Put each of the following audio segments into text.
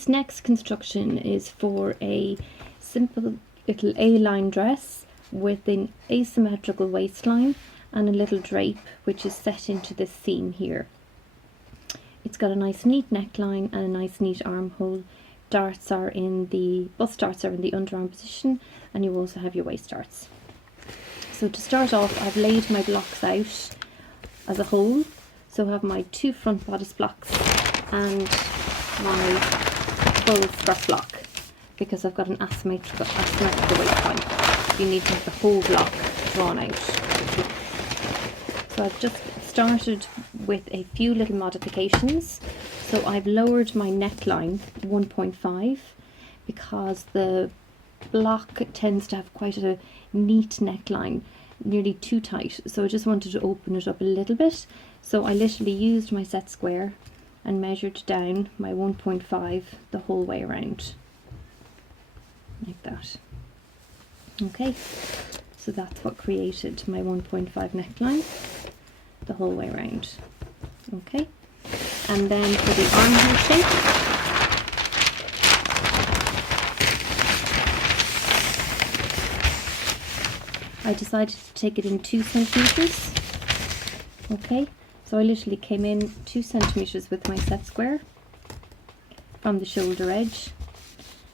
This next construction is for a simple little A-line dress with an asymmetrical waistline and a little drape which is set into this seam here. It's got a nice neat neckline and a nice neat armhole. Bust darts are in the underarm position, and you also have your waist darts. So to start off, I've laid my blocks out as a whole. So I have my 2 front bodice blocks and my full skirt block, because I've got an asymmetrical waistline. You need to have the whole block drawn out. So I've just started with a few little modifications. So I've lowered my neckline 1.5 because the block tends to have quite a neat neckline, nearly too tight. So I just wanted to open it up a little bit. So I literally used my set square and measured down my 1.5 the whole way around, like that. Okay, so that's what created my 1.5 neckline the whole way around. Okay, and then for the armhole shape, I decided to take it in 2 centimeters. Okay, so I literally came in 2 centimeters with my set square from the shoulder edge,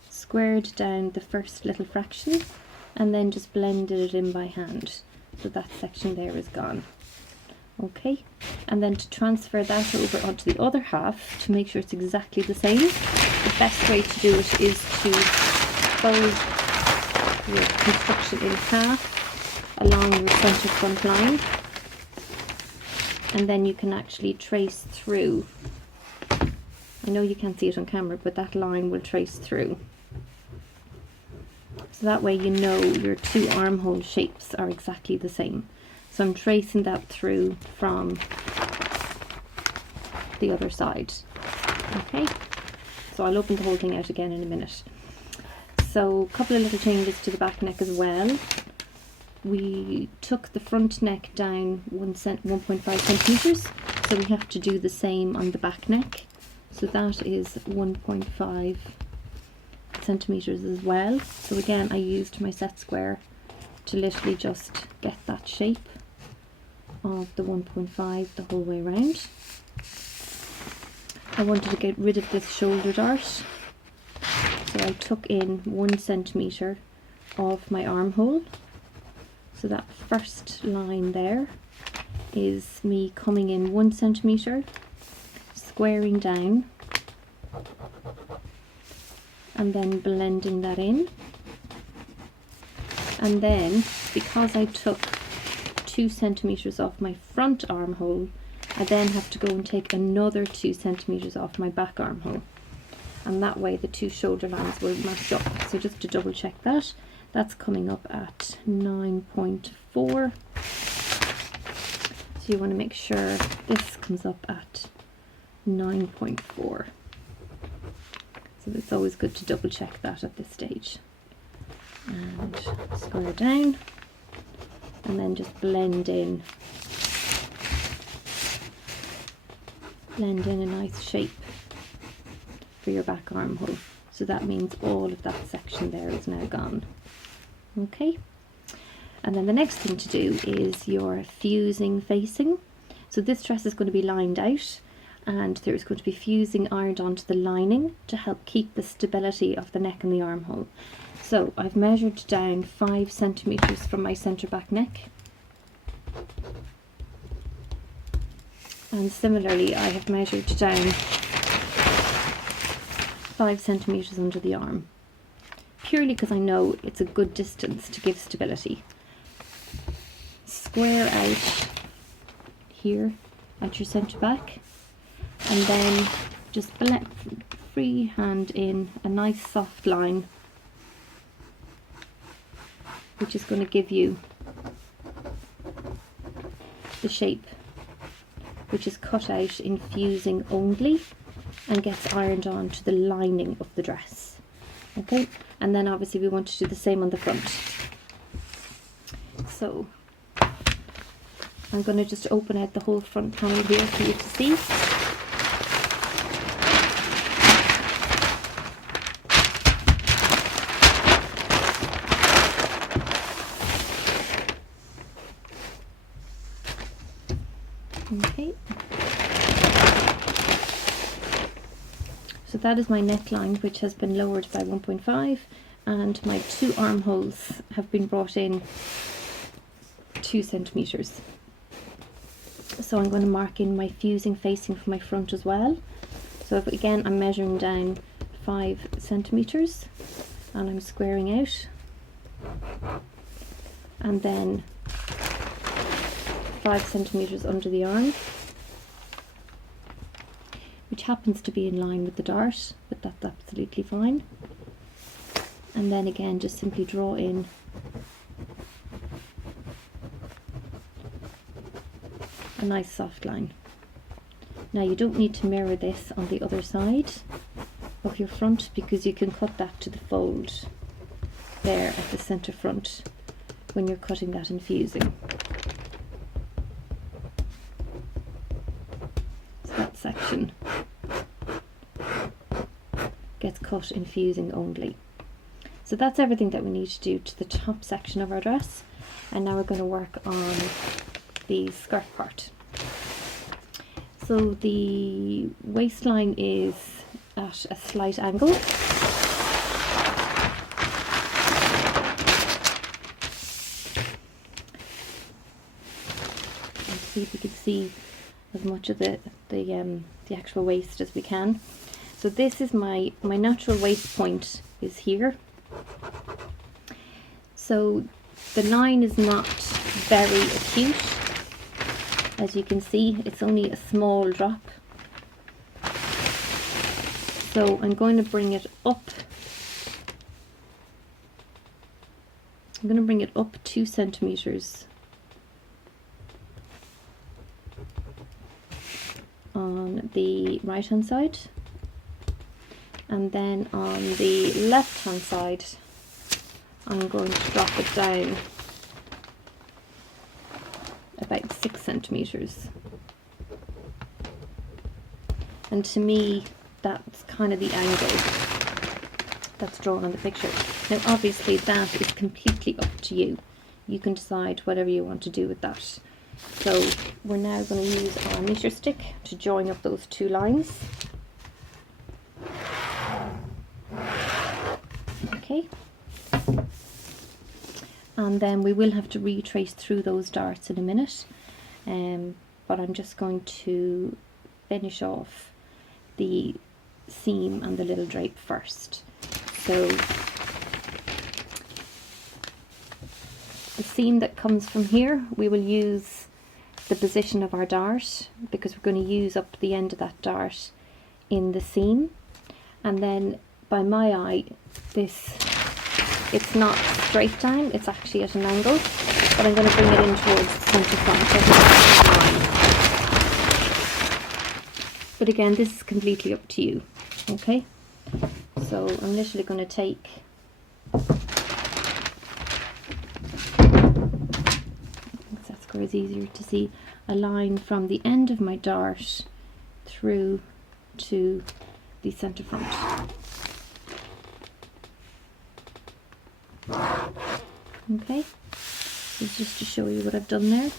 squared down the first little fraction, and then just blended it in by hand. So that section there is gone. Okay, and then to transfer that over onto the other half to make sure it's exactly the same, the best way to do it is to fold your construction in half along your centre front line, and then you can actually trace through. I know you can't see it on camera, but that line will trace through. So that way you know your 2 armhole shapes are exactly the same. So I'm tracing that through from the other side. Okay, so I'll open the whole thing out again in a minute. So a couple of little changes to the back neck as well. We took the front neck down 1.5 centimeters, so we have to do the same on the back neck. So that is 1.5 centimeters as well. So again, I used my set square to literally just get that shape of the 1.5 the whole way around. I wanted to get rid of this shoulder dart, so I took in 1 centimeter of my armhole. So that first line there is me coming in 1 centimeter, squaring down, and then blending that in. And then, because I took 2 centimeters off my front armhole, I then have to go and take another 2 centimeters off my back armhole, and that way the 2 shoulder lines will match up. So just to double check that, that's coming up at 9.4. So you want to make sure this comes up at 9.4. So it's always good to double check that at this stage. And square down, and then just blend in a nice shape for your back armhole. So that means all of that section there is now gone. Okay, and then the next thing to do is your fusing facing. So this dress is going to be lined out, and there's going to be fusing ironed onto the lining to help keep the stability of the neck and the armhole. So I've measured down 5 centimeters from my centre back neck, and similarly I have measured down 5 centimeters under the arm, purely because I know it's a good distance to give stability. Square out here at your centre back, and then just freehand in a nice soft line, which is going to give you the shape, which is cut out in fusing only and gets ironed on to the lining of the dress. Okay, and then obviously we want to do the same on the front. So I'm going to just open out the whole front panel here for you to see. So that is my neckline, which has been lowered by 1.5, and my 2 armholes have been brought in 2 centimeters. So I'm going to mark in my fusing facing for my front as well. So if, again, I'm measuring down 5 centimeters and I'm squaring out, and then 5 centimeters under the arm, which happens to be in line with the dart, but that's absolutely fine. And then again, just simply draw in a nice soft line. Now you don't need to mirror this on the other side of your front, because you can cut that to the fold there at the center front when you're cutting that and fusing. So that section gets cut in fusing only. So that's everything that we need to do to the top section of our dress, and now we're going to work on the skirt part. So the waistline is at a slight angle. Let's see if we can see as much of the actual waist as we can. So this is my natural waist point is here. So the line is not very acute. As you can see, it's only a small drop. So I'm going to bring it up. I'm going to bring it up 2 centimeters on the right hand side, and then on the left hand side I'm going to drop it down about 6 centimeters. And to me, that's kind of the angle that's drawn on the picture. Now obviously that is completely up to you. You can decide whatever you want to do with that. So we're now going to use our meter stick to join up those 2 lines. Okay. And then we will have to retrace through those darts in a minute, but I'm just going to finish off the seam and the little drape first. So the seam that comes from here, we will use the position of our dart, because we're going to use up the end of that dart in the seam. And then by my eye, it's not straight down, it's actually at an angle, but I'm going to bring it in towards the centre front. But again, this is completely up to you. Okay, so I'm literally going to take that square is easier to see, a line from the end of my dart through to the centre front. Okay, so just to show you what I've done there.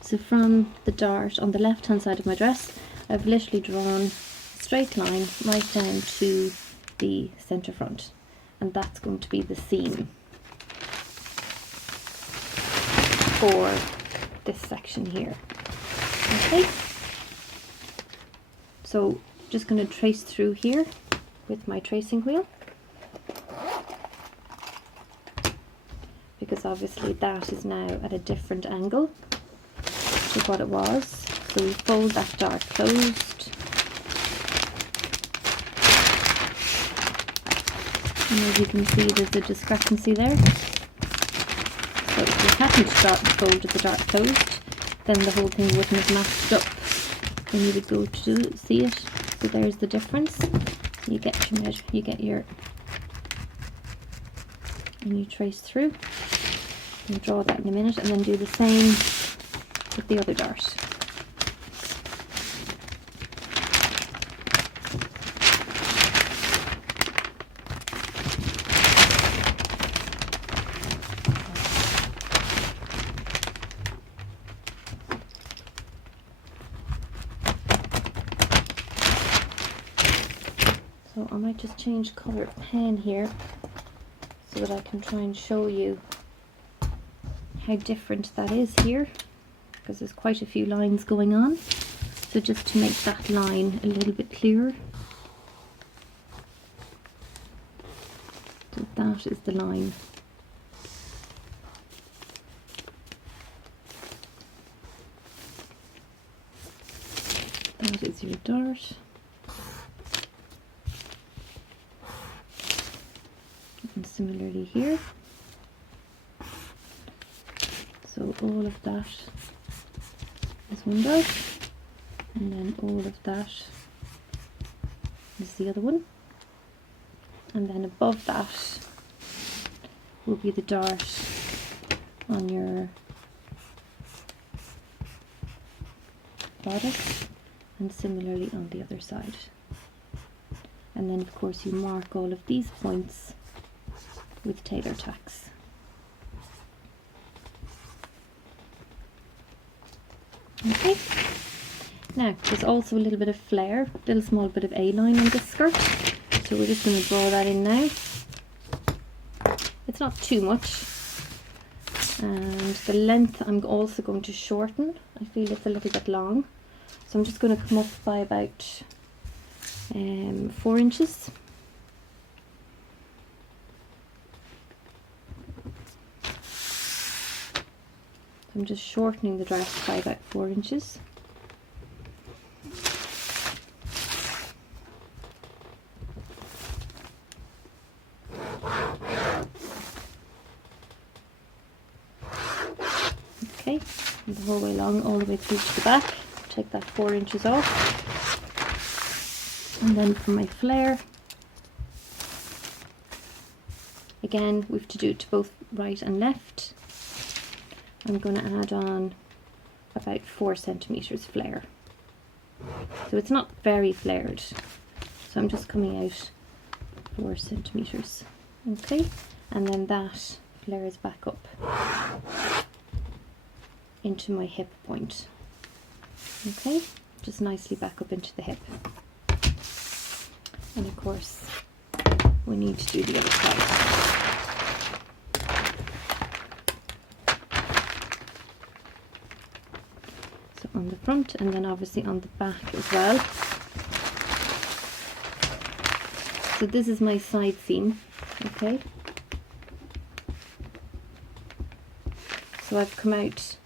So from the dart on the left hand side of my dress, I've literally drawn a straight line right down to the centre front, and that's going to be the seam for this section here. Okay, so just going to trace through here with my tracing wheel, because obviously that is now at a different angle to what it was. So we fold that dart closed, and as you can see, there's a discrepancy there. So if you hadn't folded the dart closed, then the whole thing wouldn't have matched up when you would go to see it. So there's the difference. You get your measure, you get your, and you trace through. And draw that in a minute, and then do the same with the other dart. So I might just change colour of pen here so that I can try and show you how different that is here, because there's quite a few lines going on. So just to make that line a little bit clearer. So that is the line. That is your dart. And similarly here. So all of that is one dart, and then all of that is the other one, and then above that will be the dart on your bodice, and similarly on the other side. And then of course you mark all of these points with tailor tacks. Okay, now there's also a little bit of flare, a little small bit of A-line on this skirt, so we're just going to draw that in now. It's not too much, and the length I'm also going to shorten. I feel it's a little bit long, so I'm just going to come up by about 4 inches. I'm just shortening the dress by about 4 inches. Okay, and the whole way along, all the way through to the back. Take that 4 inches off. And then for my flare, again, we have to do it to both right and left. I'm going to add on about 4 centimeters flare. So it's not very flared. So I'm just coming out 4 centimeters. Okay, and then that flares back up into my hip point. Okay, just nicely back up into the hip. And of course, we need to do the other side. On the front, and then obviously on the back as well. So this is my side seam, okay? So I've come out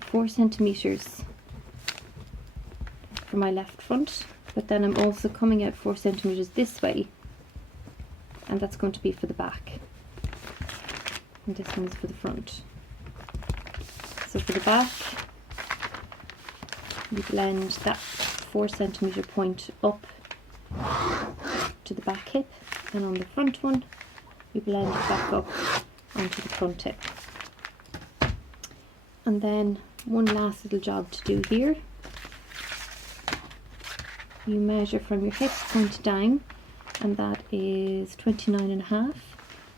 4 centimeters for my left front, but then I'm also coming out 4 centimeters this way, and that's going to be for the back, and this one's for the front. So for the back, you blend that 4 centimeter point up to the back hip, and on the front one you blend it back up onto the front hip. And then one last little job to do here. You measure from your hip point down, and that is 29.5,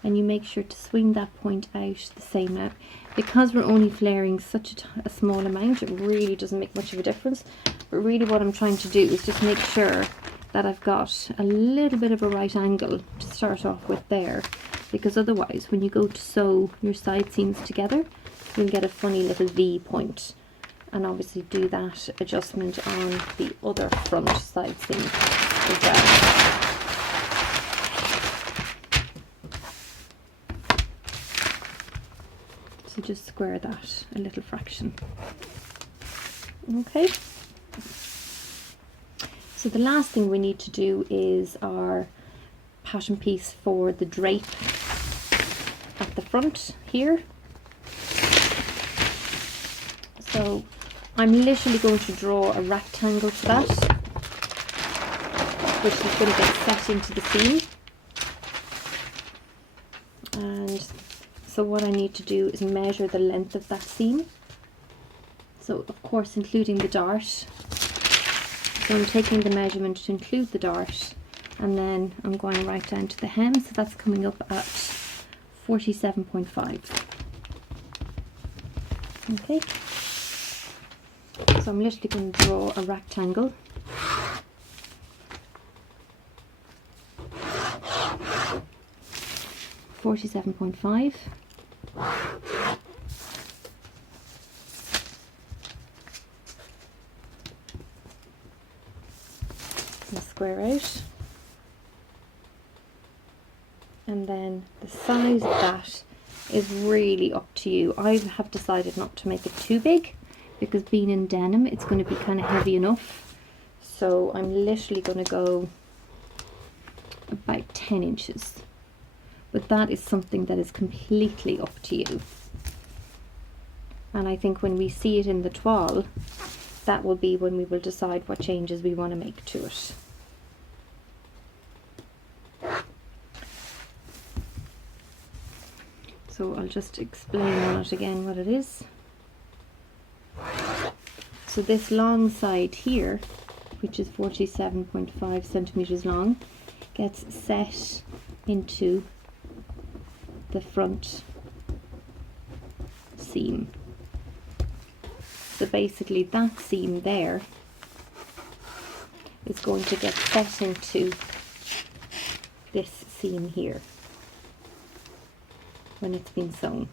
and you make sure to swing that point out the same now. Because we're only flaring such a small amount, it really doesn't make much of a difference. But really what I'm trying to do is just make sure that I've got a little bit of a right angle to start off with there. Because otherwise, when you go to sew your side seams together, you'll get a funny little V point. And obviously do that adjustment on the other front side seam as well. So just square that a little fraction. Okay. So the last thing we need to do is our pattern piece for the drape at the front here. So I'm literally going to draw a rectangle for that, which is going to get set into the seam. And so what I need to do is measure the length of that seam. So of course including the dart. So I'm taking the measurement to include the dart, and then I'm going right down to the hem, so that's coming up at 47.5. Okay. So I'm literally going to draw a rectangle. 47.5. Square out, and then the size of that is really up to you. I have decided not to make it too big because being in denim it's going to be kind of heavy enough, so I'm literally going to go about 10 inches, but that is something that is completely up to you. And I think when we see it in the toile, that will be when we will decide what changes we want to make to it. So I'll just explain on it again what it is. So this long side here, which is 47.5 centimeters long, gets set into the front seam. So basically that seam there is going to get set into this seam here when it's been sewn.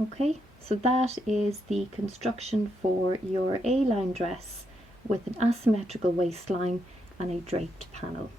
Okay, so that is the construction for your A-line dress with an asymmetrical waistline and a draped panel.